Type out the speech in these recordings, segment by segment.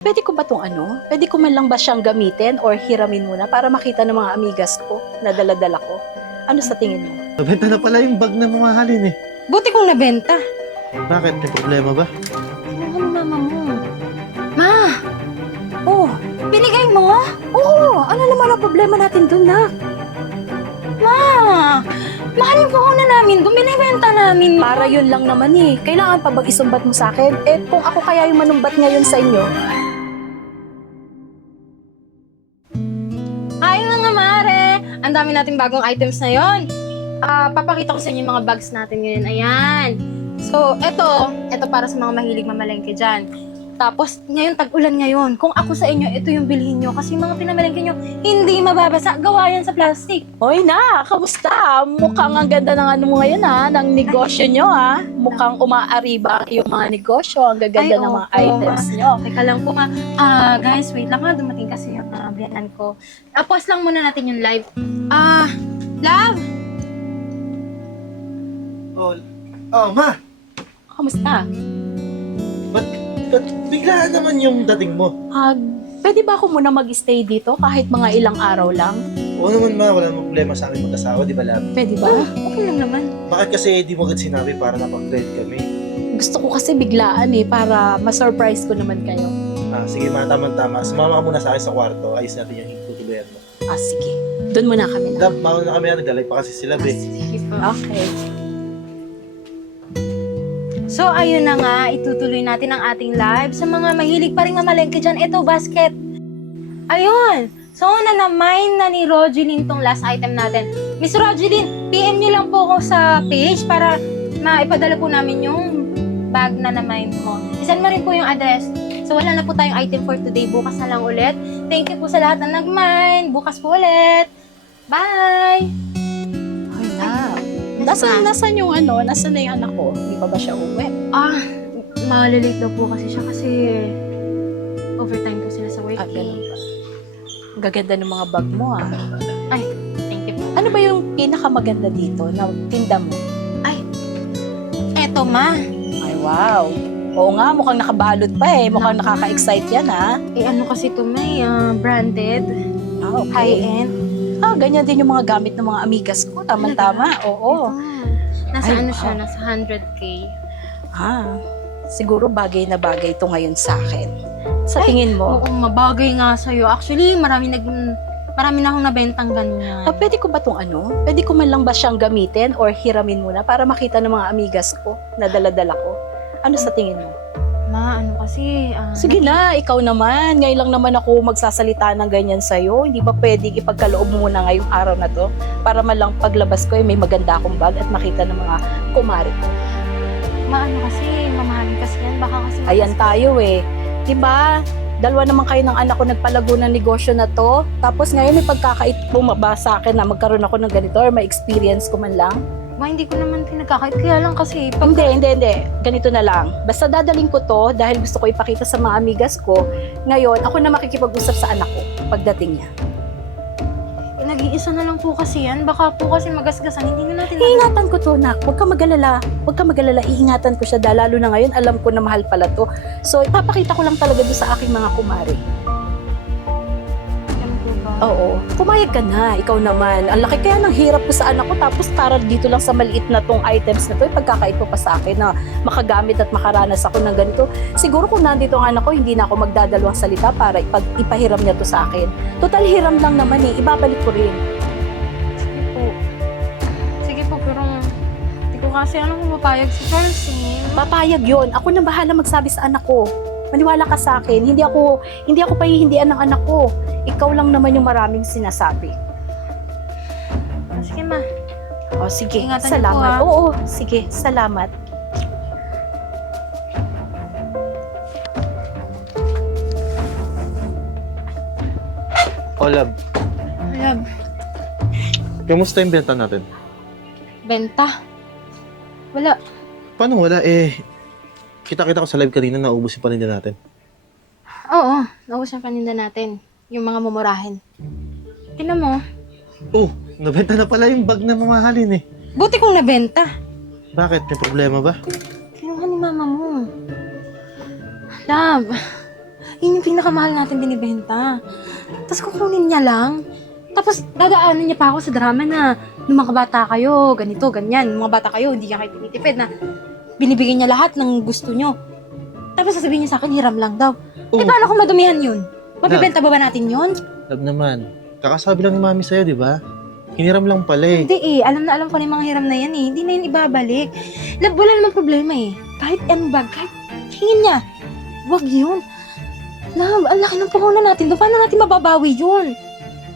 Pwede ko ba tong ano? Pwede ko man lang ba siyang gamitin or hiramin muna para makita ng mga amigas ko na daladala ko? Ano sa tingin mo? Nabenta na pala yung bag na mamahalin eh. Buti kong nabenta. Bakit? May problema ba? Ano ang mama mo? Ma! Oh, binigay mo? Oo! Ano naman ang problema natin dun na? Ma! Mahal yung puhunan namin. Doon binibenta namin. Para yun lang naman eh. Kailangan pa bang isumbat mo sa akin? Eh kung ako kaya yung manumbat ngayon sa inyo, Ang dami nating bagong items na yon. Ah, papakita ko sa inyo yung mga bags natin ngayon. Ayan. So, eto, eto para sa mga mahilig mamalengke dyan. Tapos, ngayon, tag-ulan ngayon. Kung ako sa inyo, ito yung bilhin nyo. Kasi yung mga pinamalengke nyo, hindi mababasa. Gawa yan sa plastic. Hoy na, kamusta? Mukhang ang ganda ng ano mo ngayon ha, ng negosyo nyo ha. Mukhang umaariba yung mga negosyo, ang gaganda Ay, ng mga opo. items nyo. Teka lang po ma. Ah, guys, wait lang ha. Dumating kasi yung uh, biyanan ko. Pause lang muna natin yung live. Ah, love! Oh, oh ma! Kamusta? Ba't, ba't biglaan naman yung dating mo? Ah, pwede ba ako muna mag-stay dito kahit mga ilang araw lang? Oo naman ma, wala namang problema sa amin mag-asawa, di ba lab? Pwede ba? Okay lang naman. Bakit kasi di mo agad sinabi para napag-trade kami? Gusto ko kasi biglaan eh, para ma-surprise ko naman kayo. Ah, sige ma, tama-tama. Sumama ka muna sa akin sa kwarto, ayos natin yung tutuluyan mo. Ah, sige. Doon muna kami na. Lab, mauna na kami na, naglalay pa kasi sila be. Sige po. Okay. So, ayun na nga, itutuloy natin ang ating live. Sa mga mahilig pa rin mamalengke dyan, ito, basket. Ayun! So, na na-mine na ni Rogeline tong last item natin. Miss Rogeline, PM niyo lang po ako sa page para maipadala po namin yung bag na na-mine mo. Isan mo rin po yung address. So, wala na po tayong item for today. Bukas na lang ulit. Thank you po sa lahat na nag-mine. Bukas po ulit. Bye! Ay na. Nasaan, nasaan yung ano? Nasaan na yung anak ko? Hindi pa ba siya uwi? Ah, malilate daw po kasi siya kasi overtime po sila sa work. Ah, eh. ganun ba? Ang Gaganda ng mga bag mo ah. Thank you po. Ano ba yung pinakamaganda dito na tinda mo? Eto ma, Ay, wow. Oo nga, mukhang nakabalot pa eh. Mukhang nakaka-excite yan ah. eh ano kasi to may ah, branded, Ah, okay. high-end. Ah, ganyan din yung mga gamit ng mga amigas ko. Tama-tama. Oo. Ito. Nasa Ay, ano siya, nasa 100k. Ah, siguro bagay na bagay ito ngayon sa akin. Sa tingin mo, Oo, mabagay nga sa'yo. Actually, marami nag marami na akong nabentang ganyan. ah, pwede ko ba tong ano? Pwede ko man lang ba siyang gamitin or hiramin muna para makita ng mga amigas ko na daladala ko? Ano sa tingin mo? Ma, ano kasi, ah, Sige na, ikaw naman. Ngayon lang naman ako magsasalita ng ganyan sa'yo. Hindi ba pwedeng ipagkaloob muna ngayong araw na to? Para man lang paglabas ko, eh, may maganda akong bag at makita ng mga kumari ko. ma, ano kasi, mamahalin kasi yan. Baka kasi Ayan tayo eh. Diba? Dalawa naman kayo ng anak ko nagpalago ng negosyo na to. Tapos ngayon may pagkakait bumaba sa akin na magkaroon ako ng ganito or may experience ko man lang. Ma, hindi ko naman pinagkakait. Kaya lang kasi, pag Hindi, hindi, hindi. Ganito na lang. Basta dadaling ko to dahil gusto ko ipakita sa mga amigas ko. Ngayon, ako na makikipag-usap sa anak ko pagdating niya. nag-iisa na lang po kasi yan, baka po kasi magasgasan, hindi na natin Iingatan ko to, nak. Huwag ka magalala. Huwag ka magalala. Iingatan ko siya. Lalo na ngayon, alam ko na mahal pala to. So, ipapakita ko lang talaga doon sa aking mga kumari. Oo. Pumayag ka na. Ikaw naman. Ang laki kaya ng hirap ko sa anak ko. Tapos para dito lang sa maliit na tong items na to, ipagkakait mo pa sa akin na makagamit at makaranas ako ng ganito. Siguro kung nandito ang anak ko, hindi na ako magdadalawang salita para ipag ipahiram niya to sa akin. Total hiram lang naman eh. Ibabalik ko rin. Sige po. Sige po, pero hindi ko kasi ano kung mapayag si Chelsea. Papayag yon. Ako na bahala magsabi sa anak ko. Maniwala ka sa akin. Hindi ako hindi ako pahihindian ng anak ko. Ikaw lang naman yung maraming sinasabi. Sige ma. O sige, Ingatan niyo po, salamat. ah. Oo, sige, salamat. Oh lab, Lab, kamusta yung benta natin? benta. Wala. Paano wala eh? Kita-kita ko sa live kanina naubos yung paninda natin. Oo, naubos ang paninda natin. Yung mga mumurahin. Tingnan mo. Oh, nabenta na pala yung bag na mamahalin eh. Buti kong nabenta. Bakit? May problema ba? Kinuha ni mama mo. Love, Yun yung pinakamahal natin binibenta. Tapos kukunin niya lang. Tapos dadaanan niya pa ako sa drama na nung mga bata kayo, ganito, ganyan. Nung mga bata kayo, hindi ka kayo tinitipid na binibigyan niya lahat ng gusto niyo. Tapos sasabihin niya sa akin, hiram lang daw. Eh Oo. paano kung madumihan yun? Mabibenta ba ba natin yun? Love naman. Kakasabi lang ni mami sa'yo, di ba? Hiniram lang pala eh. Hindi eh. Alam na alam ko na yung mga hiram na yan eh. Hindi na yun ibabalik. Lab, wala namang problema eh. Kahit ano bag, kahit hingin niya. Huwag yun. Lab, ang laki ng puhunan natin doon. Paano natin mababawi yun?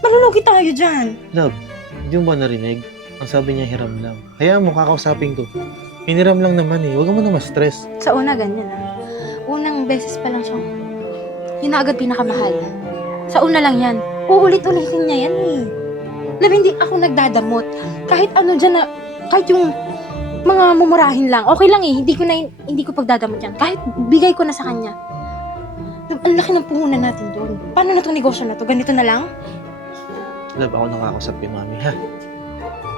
Malulugi tayo dyan. Love, hindi mo ba narinig? Ang sabi niya, hiram lang. Hayaan mo, kakausapin ko. Hiniram lang naman eh. Huwag mo na ma-stress. Sa una, ganyan ah. Unang beses pa lang siya. Yun na agad pinakamahal. Sa una lang yan. Uulit-ulitin niya yan eh. Lab, hindi ako nagdadamot. Kahit ano dyan na, kahit yung mga mumurahin lang, okay lang eh. Hindi ko na, hindi ko pagdadamot yan. Kahit bigay ko na sa kanya. Ang laki ng puhunan natin doon. Paano na itong negosyo na to? Ganito na lang? Love, ako nakakausap kay mami, ha?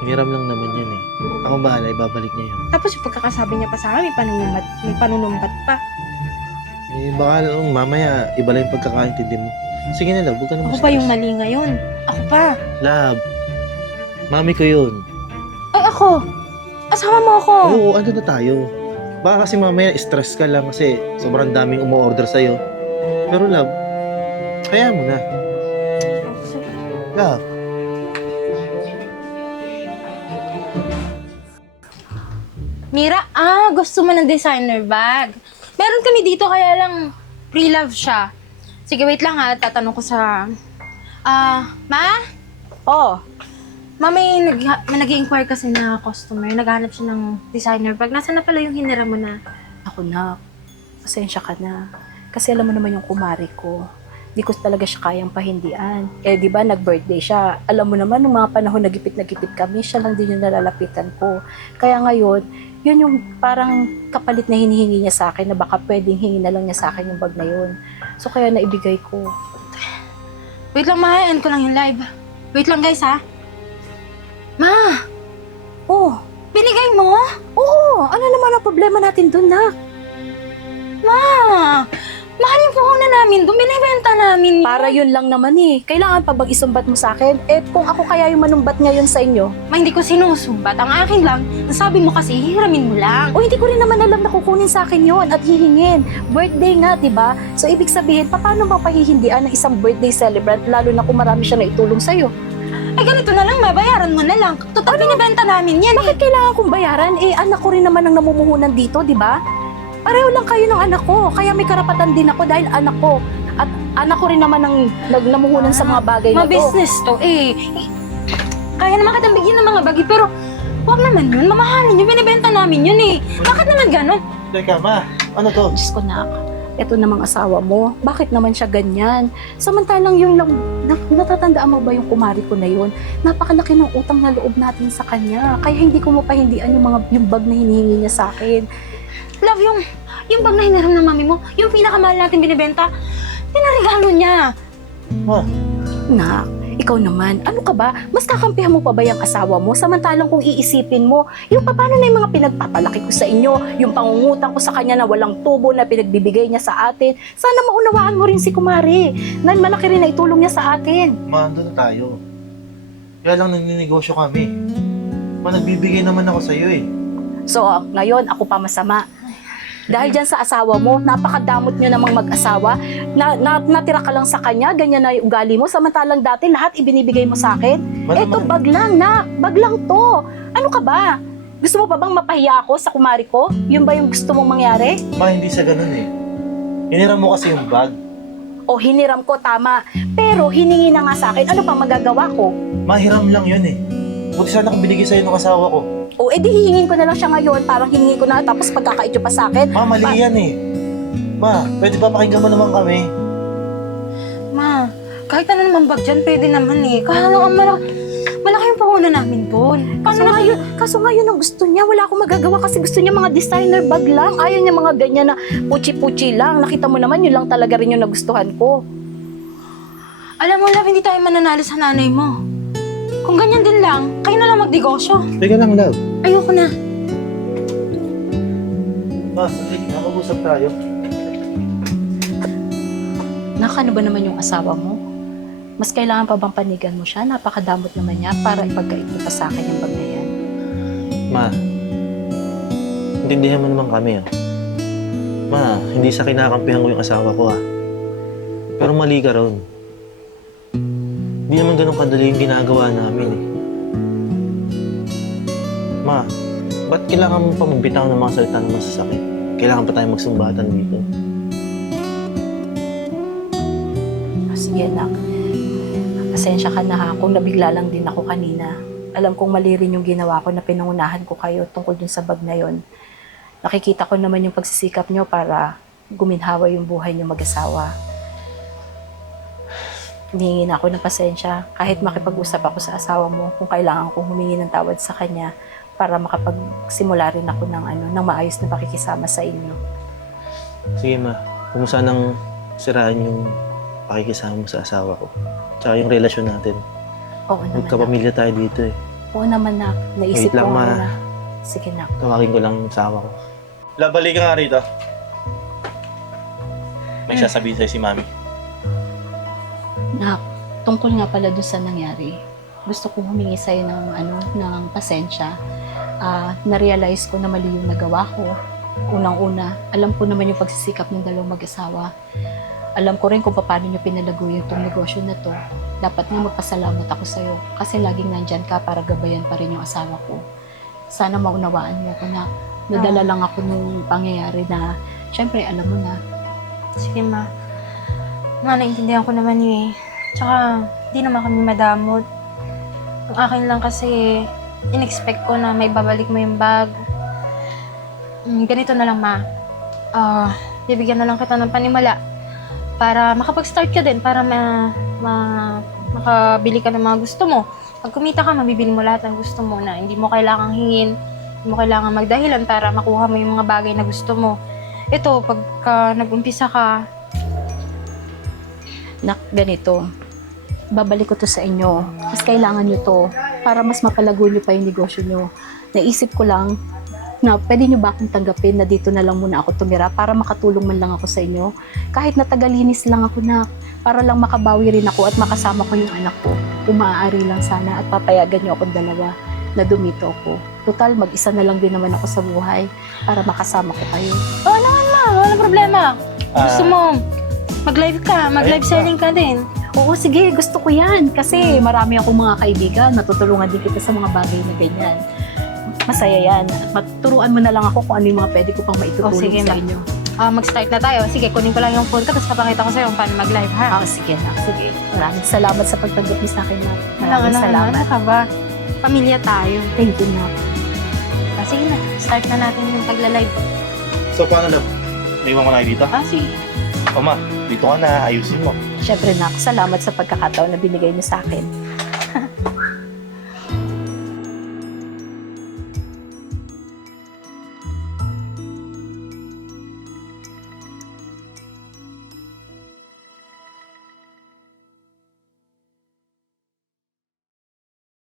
Hiniram lang naman yan eh. Ako bahala, ibabalik niya yun. Tapos yung pagkakasabi niya pa sa akin, may panunumbat, may panunumbat pa. Eh, baka lang, mamaya, iba lang yung pagkakaintindi mo. Sige na, love, huwag ka na Ako pa yung mali ngayon. Ako pa. Love, mami ko yun. Ay ako! Asawa mo ako! Oo, ano na tayo. Baka kasi mamaya stress ka lang kasi sobrang daming umu-order sa'yo. Pero love, kaya mo na. Love, Mira, ah, gusto mo ng designer bag. Meron kami dito, kaya lang pre-love siya. Sige, wait lang ha, tatanong ko sa... Ah, ma? Oh, Ma, may nag, nag-inquire kasi na customer. Naghanap siya ng designer bag. Nasaan na pala yung hinira mo na? ako na. Pasensya ka na. Kasi alam mo naman yung kumari ko. Di ko talaga siya kayang pahindian. Eh, di ba, nag-birthday siya. Alam mo naman, nung mga panahon na gipit na gipit kami, siya lang din yung nalalapitan ko. Kaya ngayon, yun yung parang kapalit na hinihingi niya sa akin na baka pwedeng hingi na lang niya sa akin yung bag na yun. So, kaya naibigay ko. Wait lang, ma. End ko lang yung live. Wait lang, guys, ha? Ma! Oh, Binigay mo? oo, ano naman ang problema natin dun, nak? Ma! Puhunan namin. Doon binibenta namin. yun. Para yun lang naman eh. Kailangan pa bang isumbat mo sa akin? Eh, kung ako kaya yung manumbat ngayon sa inyo, Ma, hindi ko sinusumbat. Ang akin lang, ang sabi mo kasi, hiramin mo lang. O hindi ko rin naman alam na kukunin sa akin yon at hihingin. Birthday nga, di ba? So ibig sabihin, paano ba pahihindian ng isang birthday celebrant lalo na kung marami siya na itulong sa'yo? Ay, ganito na lang, ma. Bayaran mo na lang. Total, binibenta namin yan. eh. Bakit kailangan kong bayaran? Eh, anak ko rin naman ang namumuhunan dito, di ba? Pareho lang kayo ng anak ko. Kaya may karapatan din ako dahil anak ko. At anak ko rin naman ang nagnamuhunan sa mga bagay na to. Ma-business to, eh. Kaya naman kitang bigyan ng mga bagi, pero wag naman yun. Mamahalin yun. Binibenta namin yun, eh. Bakit naman gano'n? teka ma, ano to? Diyos ko nak, eto namang asawa mo, bakit naman siya ganyan? Samantalang yung lang, na- natatandaan mo ba yung kumari ko na yun? Napakalaki ng utang na loob natin sa kanya. Kaya hindi ko mapahindian yung mga yung bag na hinihingi niya sa akin. Love, yung, yung bag na hiniram ng mami mo, yung pinakamahal natin binibenta, pinaregalo niya. Ma, Nak, ikaw naman, ano ka ba? Mas kakampihan mo pa ba yung asawa mo? Samantalang kung iisipin mo, yung pa- paano na yung mga pinagpapalaki ko sa inyo, yung pangungutang ko sa kanya na walang tubo na pinagbibigay niya sa atin, sana maunawaan mo rin si Kumari na malaki rin na itulong niya sa atin. ma, ando na tayo. Kaya lang naninegosyo kami. Ma, nagbibigay naman ako sa'yo eh. So, ngayon, ako pa masama. Dahil dyan sa asawa mo, napakadamot nyo namang mag-asawa, na, na, natira ka lang sa kanya, ganyan na yung ugali mo, samantalang dati lahat ibinibigay mo sa akin. Ma, Eto, naman, bag lang, nak. Bag lang to. Ano ka ba? Gusto mo pa bang mapahiya ako sa kumari ko? Yun ba yung gusto mong mangyari? ma, hindi sa ganun eh. Hiniram mo kasi yung bag. O hiniram ko, tama. Pero hiningi na nga sa akin, ano pa magagawa ko? Mahiram lang yun eh. Buti sana kung binigay sa'yo ng asawa ko. O edi hihingin ko na lang siya ngayon, parang hiningi ko na, tapos pagkakait nyo pa sa akin. Ma, mali Ma- yan eh. Ma, pwede ba pakinggan mo naman kami? Ma, kahit ano naman bag dyan, pwede naman eh. Kaya lang, ang malaki, malaki yung puhunan namin doon. Kaso nga, yun, kaso nga yun ang gusto niya. Wala akong magagawa kasi gusto niya mga designer bag lang. Ayaw niya mga ganyan na puchi-puchi lang. Nakita mo naman, yun lang talaga rin yung nagustuhan ko. Alam mo, love, hindi tayo mananalo sa nanay mo. Kung ganyan din lang, kayo na lang magnegosyo. Teka lang, love. Ayoko na. Ma, sige, mag-usap tayo. Nakano ba naman yung asawa mo? Mas kailangan pa bang panigan mo siya? Napakadamot naman niya para ipagkait mo pa sa akin yung bag na yan. Ma, intindihan mo naman kami ah. Ma, hindi sa kinakampihan ko yung asawa ko ah. Pero mali ka ron. Hindi naman ganun kadali yung ginagawa namin eh. Ma, ba't kailangan mo pa magbitaw ng mga salita ng masasakit? Kailangan pa tayo magsumbatan dito. Ah, Sige, anak. Pasensya ka na ha kung nabigla lang din ako kanina. Alam kong mali rin yung ginawa ko na pinangunahan ko kayo tungkol dun sa bag na yon. Nakikita ko naman yung pagsisikap nyo para guminhawa yung buhay nyo mag-asawa. Hinihingi na ako ng pasensya kahit makipag-usap ako sa asawa mo kung kailangan kong humingi ng tawad sa kanya para makapagsimula rin ako ng, ano, ng maayos na pakikisama sa inyo. Sige ma, kung sanang siraan yung pakikisama mo sa asawa ko. Tsaka yung relasyon natin. Oo naman. Magkapamilya tayo dito eh. Oo naman, nak. Naisip Wait lang, ko ma. na. Sige, nak. Tawagin ko lang yung asawa ko. Labalik ka nga rito. May sasabihin sa'yo si Mami. Nak, tungkol nga pala doon sa nangyari, gusto kong humingi sa'yo ng, ano, ng pasensya. Ah, na-realize ko na mali yung nagawa ko. Unang-una, alam ko naman yung pagsisikap ng dalawang mag-asawa. Alam ko rin kung paano nyo pinalago yung tong negosyo na to. Dapat nga magpasalamat ako sa'yo kasi laging nandyan ka para gabayan pa rin yung asawa ko. Sana maunawaan mo ko na nadala lang ako nung pangyayari na syempre alam mo na Sige, ma. Ma, naiintindihan ko naman eh. Tsaka, di naman kami madamot. Ang akin lang kasi, in-expect ko na may babalik mo yung bag. Mm, ganito na lang, ma. Ah, bibigyan na lang kita ng panimala. Para makapag-start ka din, para ma, ma, makabili ka ng mga gusto mo. Pag kumita ka, mabibili mo lahat ng gusto mo na hindi mo kailangang hingin, hindi mo kailangan magdahilan para makuha mo yung mga bagay na gusto mo. Ito, pagka nag-umpisa ka, nak ganito, babalik ko to sa inyo. Mas kailangan nyo to para mas mapalago nyo pa yung negosyo nyo. Naisip ko lang na pwede nyo ba akong tanggapin na dito na lang muna ako tumira para makatulong man lang ako sa inyo. Kahit na tagalinis lang ako na para lang makabawi rin ako at makasama ko yung anak ko. Kung maaari lang sana at papayagan nyo akong dalawa na dumito ako. Total, mag-isa na lang din naman ako sa buhay para makasama ko kayo. Oo naman ma, walang problema. Gusto Ah. mo, mag-live ka, mag-live Ayun, selling ka din. Oo, sige, gusto ko yan. Kasi marami akong mga kaibigan, matutulungan din kita sa mga bagay na ganyan. Masaya yan. At Maturuan mo na lang ako kung ano yung mga pwede ko pang maitutulong Oh, sige, sa ma. inyo. Ah, mag-start na tayo. Sige, kunin ko lang yung phone ko, tapos papakita ko sa'yo kung paano mag-live, ha? Ah, sige na. Sige. Maraming salamat sa pagtanggap niyo sa akin. Walang Maraming ano, ano, salamat. ano ka ba? Pamilya tayo. Thank you, Nak. Ah, sige na, start na natin yung pagla-live. So, paano na? Naiwan ko na kayo dito? Ah, sige. O ma, dito ka na. Ayusin mo. Siyempre, Nak, salamat sa pagkakataon na binigay niyo sa akin.